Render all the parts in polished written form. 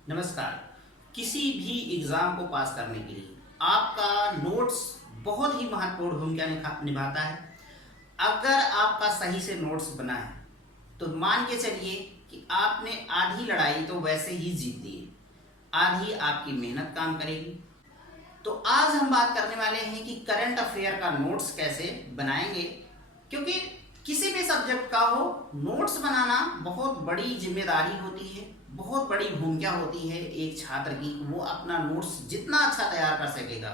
नमस्कार। किसी भी एग्ज़ाम को पास करने के लिए आपका नोट्स बहुत ही महत्वपूर्ण भूमिका निभाता है। अगर आपका सही से नोट्स बना है तो मान के चलिए कि आपने आधी लड़ाई तो वैसे ही जीत ली है, आधी आपकी मेहनत काम करेगी। तो आज हम बात करने वाले हैं कि करंट अफेयर का नोट्स कैसे बनाएंगे, क्योंकि किसी भी सब्जेक्ट का हो नोट्स बनाना बहुत बड़ी जिम्मेदारी होती है, बहुत बड़ी भूमिका होती है एक छात्र की। वो अपना नोट्स जितना अच्छा तैयार कर सकेगा,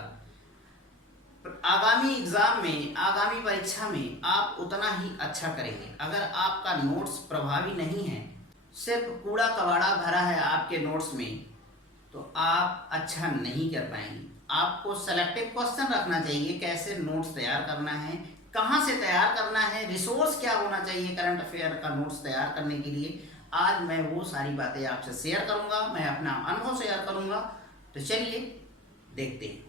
आगामी एग्जाम में, आगामी परीक्षा में आप उतना ही अच्छा करेंगे। अगर आपका नोट्स प्रभावी नहीं है, सिर्फ कूड़ा कबाड़ा भरा है आपके नोट्स में, तो आप अच्छा नहीं कर पाएंगे। आपको सेलेक्टिव क्वेश्चन रखना चाहिए, कैसे नोट्स तैयार करना है, कहाँ से तैयार करना है, रिसोर्स क्या होना चाहिए करंट अफेयर का नोट्स तैयार करने के लिए। आज मैं वो सारी बातें आपसे शेयर करूंगा, मैं अपना अनुभव शेयर करूंगा। तो चलिए देखते हैं।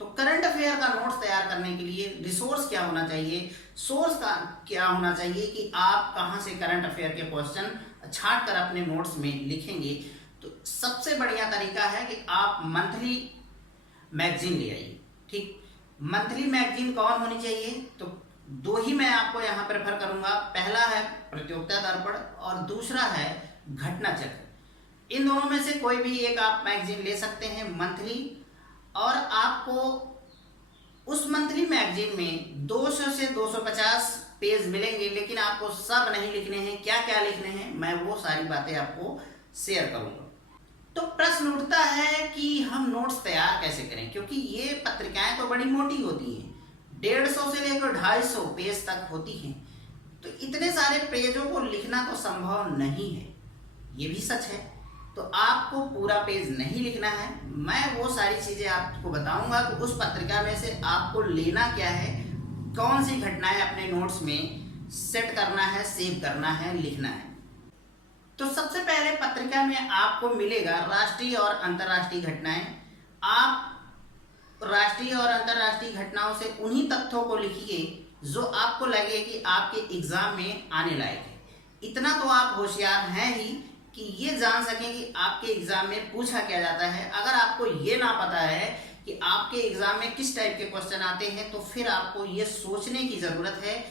तो करंट अफेयर का नोट्स तैयार करने के लिए रिसोर्स क्या होना चाहिए, सोर्स का क्या होना चाहिए कि आप कहाँ से करंट अफेयर के क्वेश्चन छांट कर अपने नोट्स में लिखेंगे। तो सबसे बढ़िया तरीका है कि आप मंथली मैगजीन ले आइए। ठीक, मंथली मैगजीन कौन होनी चाहिए? तो दो ही मैं आपको यहाँ प्रेफर करूंगा। पहला है प्रतियोगिता दर्पण और दूसरा है घटना चक्र। इन दोनों में से कोई भी एक आप मैगजीन ले सकते हैं मंथली, और आपको उस मंथली मैगजीन में 200 से 250 पेज मिलेंगे, लेकिन आपको सब नहीं लिखने हैं। क्या क्या लिखने हैं, मैं वो सारी बातें आपको शेयर करूंगा। तो प्रश्न उठता है कि हम नोट्स तैयार कैसे करें, क्योंकि ये पत्रिकाएं तो बड़ी मोटी होती हैं, 150 से लेकर 250 पेज तक होती हैं। तो इतने सारे पेजों को लिखना तो संभव नहीं है, ये भी सच है। तो आपको पूरा पेज नहीं लिखना है। मैं वो सारी चीज़ें आपको बताऊंगा कि उस पत्रिका में से आपको लेना क्या है, कौन सी घटनाएं अपने नोट्स में सेट करना है, सेव करना है, लिखना है। तो सबसे पहले पत्रिका में आपको मिलेगा राष्ट्रीय और अंतर्राष्ट्रीय घटनाएं। आप राष्ट्रीय और अंतर्राष्ट्रीय घटनाओं से उन्हीं तथ्यों को लिखिए जो आपको लगे कि आपके एग्जाम में आने लायक है। इतना तो आप होशियार हैं ही कि ये जान सकें कि आपके एग्जाम में पूछा क्या जाता है। अगर आपको ये ना पता है कि आपके एग्जाम में किस टाइप के क्वेश्चन आते हैं, तो फिर आपको ये सोचने की जरूरत है।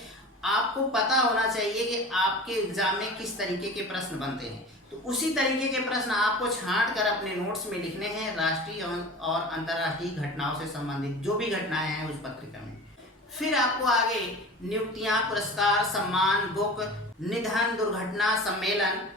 आपको पता होना चाहिए कि आपके एग्जाम में किस तरीके के प्रश्न बनते हैं। तो उसी तरीके के प्रश्न आपको छांट कर अपने नोट्स में लिखने हैं, राष्ट्रीय और अंतर्राष्ट्रीय घटनाओं से संबंधित जो भी घटनाएं हैं उस पत्रिका में। फिर आपको आगे नियुक्तियां, पुरस्कार, सम्मान, बुक, निधन, दुर्घटना, सम्मेलन,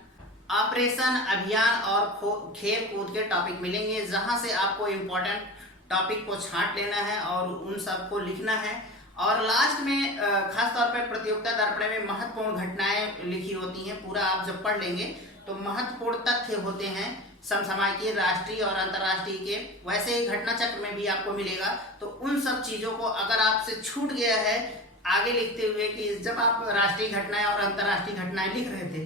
ऑपरेशन, अभियान और खेल कूद के टॉपिक मिलेंगे, जहां से आपको इम्पोर्टेंट टॉपिक को छांट लेना है और उन सब को लिखना है। और लास्ट में खासतौर पर प्रतियोगिता दर्पण में महत्वपूर्ण घटनाएं लिखी होती हैं। पूरा आप जब पढ़ लेंगे तो महत्वपूर्ण तथ्य होते हैं समसामयिक, राष्ट्रीय और अंतर्राष्ट्रीय के। वैसे ही घटना चक्र में भी आपको मिलेगा। तो उन सब चीजों को अगर आपसे छूट गया है आगे लिखते हुए कि जब आप राष्ट्रीय घटनाएं और अंतर्राष्ट्रीय घटनाएं लिख रहे थे,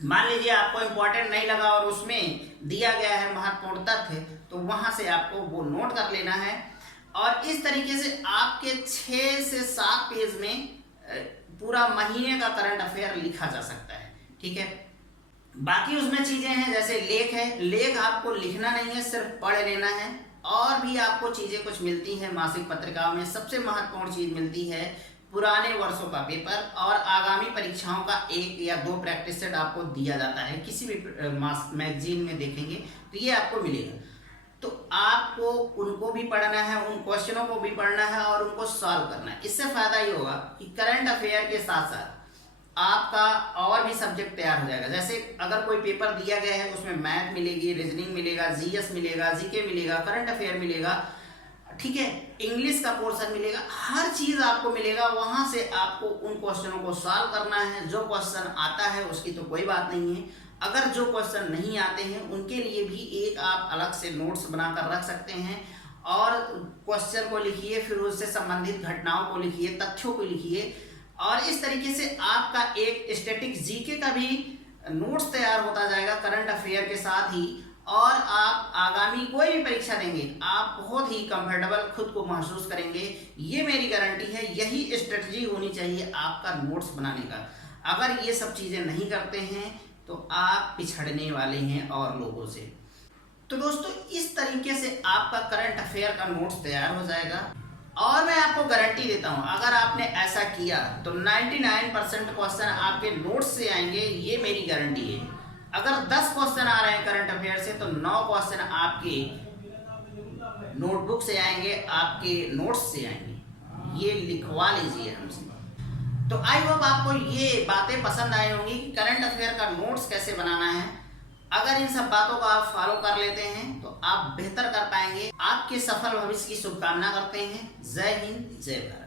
मान लीजिए आपको इम्पोर्टेंट नहीं लगा और उसमें दिया गया है महत्वपूर्ण तथ्य, तो वहां से आपको वो नोट कर लेना है। और इस तरीके से आपके 6 से 7 पेज में पूरा महीने का करंट अफेयर लिखा जा सकता है। ठीक है, बाकी उसमें चीजें हैं जैसे लेख है। लेख आपको लिखना नहीं है, सिर्फ पढ़ लेना है। और भी आपको चीजें कुछ मिलती हैं मासिक पत्रिकाओं में। सबसे महत्वपूर्ण चीज मिलती है पुराने वर्षों का पेपर, और आगामी परीक्षाओं का 1 या 2 प्रैक्टिस सेट आपको दिया जाता है। किसी भी मैगजीन में देखेंगे तो ये आपको मिलेगा। तो आपको उनको भी पढ़ना है, उन क्वेश्चनों को भी पढ़ना है और उनको सॉल्व करना है। इससे फायदा ये होगा कि करंट अफेयर के साथ साथ आपका और भी सब्जेक्ट तैयार हो जाएगा। जैसे अगर कोई पेपर दिया गया है उसमें मैथ मिलेगी, रीजनिंग मिलेगा, जीएस मिलेगा, जीके मिलेगा, करंट अफेयर मिलेगा, ठीक है, इंग्लिश का पोर्शन मिलेगा, हर चीज आपको मिलेगा। वहां से आपको उन क्वेश्चनों को सॉल्व करना है। जो क्वेश्चन आता है उसकी तो कोई बात नहीं है, अगर जो क्वेश्चन नहीं आते हैं उनके लिए भी एक आप अलग से नोट्स बनाकर रख सकते हैं। और क्वेश्चन को लिखिए, फिर उससे संबंधित घटनाओं को लिखिए, तथ्यों को लिखिए, और इस तरीके से आपका एक स्टैटिक जीके का भी नोट्स तैयार होता जाएगा करंट अफेयर के साथ ही। और आप आगामी कोई भी परीक्षा देंगे आप बहुत ही कंफर्टेबल खुद को महसूस करेंगे, ये मेरी गारंटी है। यही स्ट्रेटजी होनी चाहिए आपका नोट्स बनाने का। अगर ये सब चीजें नहीं करते हैं तो तो आप पिछड़ने वाले हैं और लोगों से। तो दोस्तों इस तरीके से आपका करंट अफेयर का नोट्स तैयार हो जाएगा और मैं आपको गारंटी देता हूं अगर आपने ऐसा किया तो 99% क्वेश्चन आपके नोट्स से आएंगे, ये मेरी गारंटी है। अगर 10 क्वेश्चन आ रहे हैं करंट अफेयर से तो 9 क्वेश्चन आपके नोटबुक से आएंगे, आपके नोट्स से आएंगे। ये लिखवा लीजिए हमसे। तो आई होप आपको ये बातें पसंद आई होंगी कि करंट अफेयर का नोट्स कैसे बनाना है। अगर इन सब बातों को आप फॉलो कर लेते हैं तो आप बेहतर कर पाएंगे। आपके सफल भविष्य की शुभकामना करते हैं। जय हिंद, जय भारत।